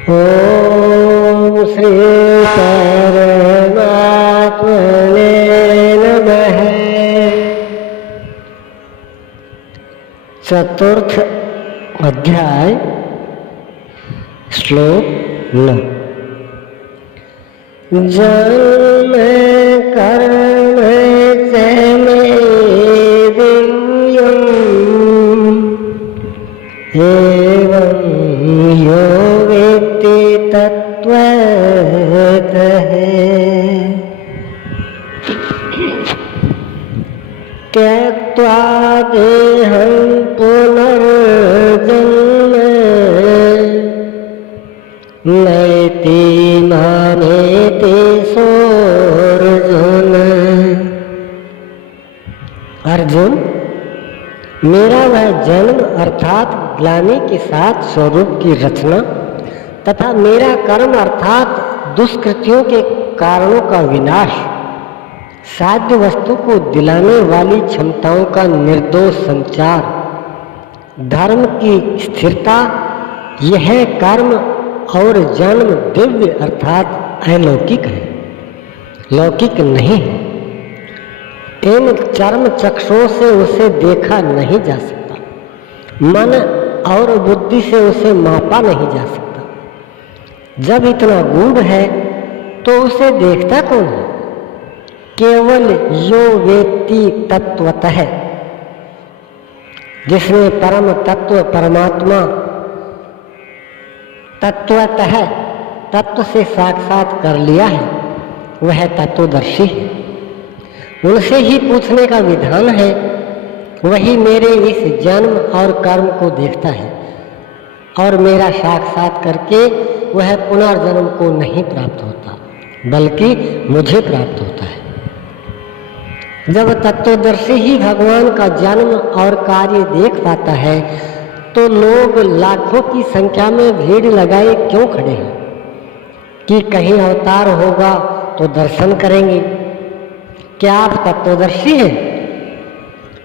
ओम श्री परमात्मने नमः। चतुर्थ अध्याय श्लोक 9। जन्म कर्म च मे दिव्यम् एवं यो वेत्ति तत्त्वतः त्यक्त्वा देहं पुनर्जन्म नैति मामेति सोऽर्जुन। अर्जुन, मेरा वह जन्म अर्थात ग्लानि के साथ स्वरूप की रचना तथा मेरा कर्म अर्थात दुष्कृतियों के कारणों का विनाश, साध्य वस्तु को दिलाने वाली क्षमताओं का निर्दोष संचार, धर्म की स्थिरता, यह कर्म और जन्म दिव्य अर्थात अलौकिक है, लौकिक नहीं है। इन चर्म चक्षुओं से उसे देखा नहीं जा सकता, मन और बुद्धि से उसे मापा नहीं जा सकता। जब इतना गूढ़ है तो उसे देखता कौन है? केवल यो वेत्ति तत्वतः, जिसने परम तत्व परमात्मा तत्वतः तत्व से साक्षात कर लिया है, वह तत्वदर्शी है। उनसे ही पूछने का विधान है। वही मेरे इस जन्म और कर्म को देखता है और मेरा साक्षात करके वह पुनर्जन्म को नहीं प्राप्त होता, बल्कि मुझे प्राप्त होता है। जब तत्वदर्शी ही भगवान का जन्म और कार्य देख पाता है तो लोग लाखों की संख्या में भीड़ लगाए क्यों खड़े हैं कि कहीं अवतार होगा तो दर्शन करेंगे। क्या आप तत्वदर्शी हैं?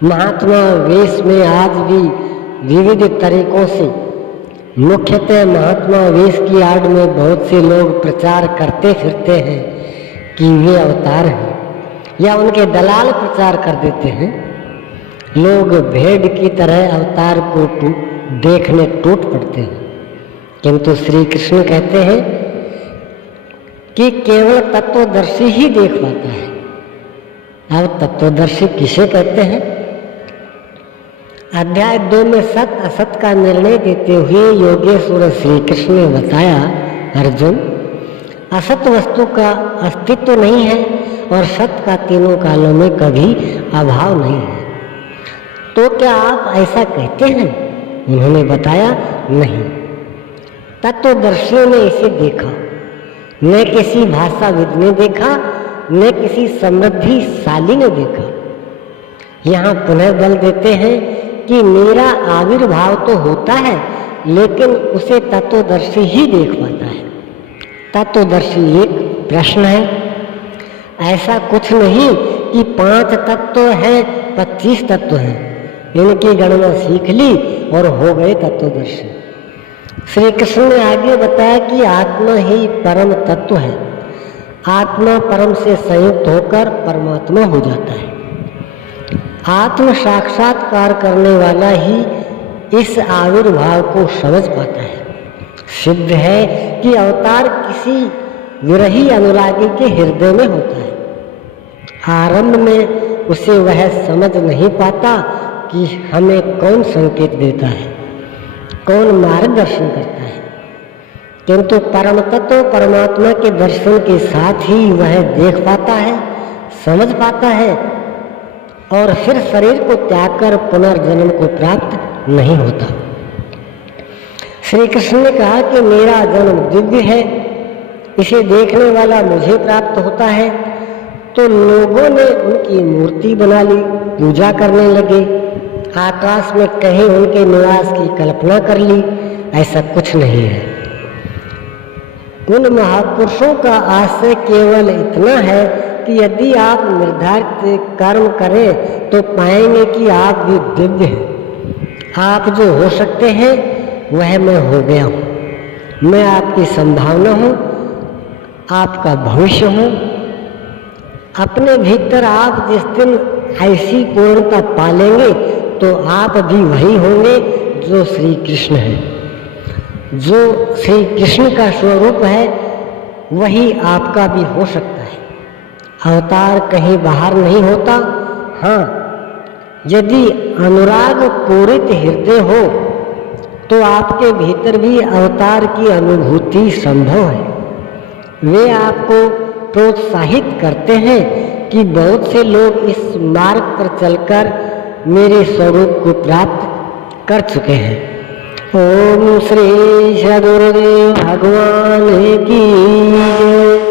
महात्मा वेश में आज भी विविध तरीकों से, मुख्यतः महात्मा वेश की आड़ में बहुत से लोग प्रचार करते फिरते हैं कि वे अवतार हैं, या उनके दलाल प्रचार कर देते हैं। लोग भेड़ की तरह अवतार को देखने टूट पड़ते हैं, किंतु श्री कृष्ण कहते हैं कि केवल तत्वदर्शी ही देख पाता है। अब तत्वदर्शी किसे कहते हैं? अध्याय 2 में सत असत का निर्णय देते हुए योगेश्वर श्री कृष्ण ने बताया, अर्जुन, असत वस्तु का अस्तित्व नहीं है और सत का तीनों कालों में कभी अभाव नहीं है। तो क्या आप ऐसा कहते हैं? उन्होंने बताया, नहीं। तत्वदर्शियों ने इसे देखा, न किसी भाषाविद ने देखा, न किसी समृद्धिशाली ने देखा। यहाँ पुनः बल देते हैं कि मेरा आविर्भाव तो होता है, लेकिन उसे तत्वदर्शी ही देख पाता है। तत्वदर्शी एक प्रश्न है। ऐसा कुछ नहीं कि 5 तत्व हैं, 25 तत्व हैं, इनकी गणना सीख ली और हो गए तत्वदर्शी। श्री कृष्ण ने आगे बताया कि आत्मा ही परम तत्व है। आत्मा परम से संयुक्त होकर परमात्मा हो जाता है। आत्म साक्षात्कार करने वाला ही इस आविर्भाव को समझ पाता है। सिद्ध है कि अवतार किसी विरही अनुरागी के हृदय में होता है। आरंभ में उसे वह समझ नहीं पाता कि हमें कौन संकेत देता है, कौन मार्गदर्शन करता है, किंतु परम तत्व परमात्मा के दर्शन के साथ ही वह देख पाता है, समझ पाता है और फिर शरीर को त्याग कर पुनर्जन्म को प्राप्त नहीं होता। श्री कृष्ण ने कहा कि मेरा जन्म दिव्य है, इसे देखने वाला मुझे प्राप्त होता है। तो लोगों ने उनकी मूर्ति बना ली, पूजा करने लगे, आकाश में कहीं उनके निवास की कल्पना कर ली। ऐसा कुछ नहीं है। उन महापुरुषों का आशय केवल इतना है कि यदि आप निर्धारित कर्म करें तो पाएंगे कि आप भी दिव्य हैं। आप जो हो सकते हैं वह मैं हो गया हूँ। मैं आपकी संभावना हूँ, आपका भविष्य हूँ। अपने भीतर आप जिस दिन ऐसी पूर्णता पालेंगे तो आप भी वही होंगे जो श्री कृष्ण है। जो श्री कृष्ण का स्वरूप है वही आपका भी हो सकता है। अवतार कहीं बाहर नहीं होता। हाँ, यदि अनुराग पूरित हृदय हो तो आपके भीतर भी अवतार की अनुभूति संभव है। वे आपको प्रोत्साहित करते हैं कि बहुत से लोग इस मार्ग पर चलकर मेरे स्वरूप को प्राप्त कर चुके हैं। ओम श्री सद्गुरुदेव भगवान की जय।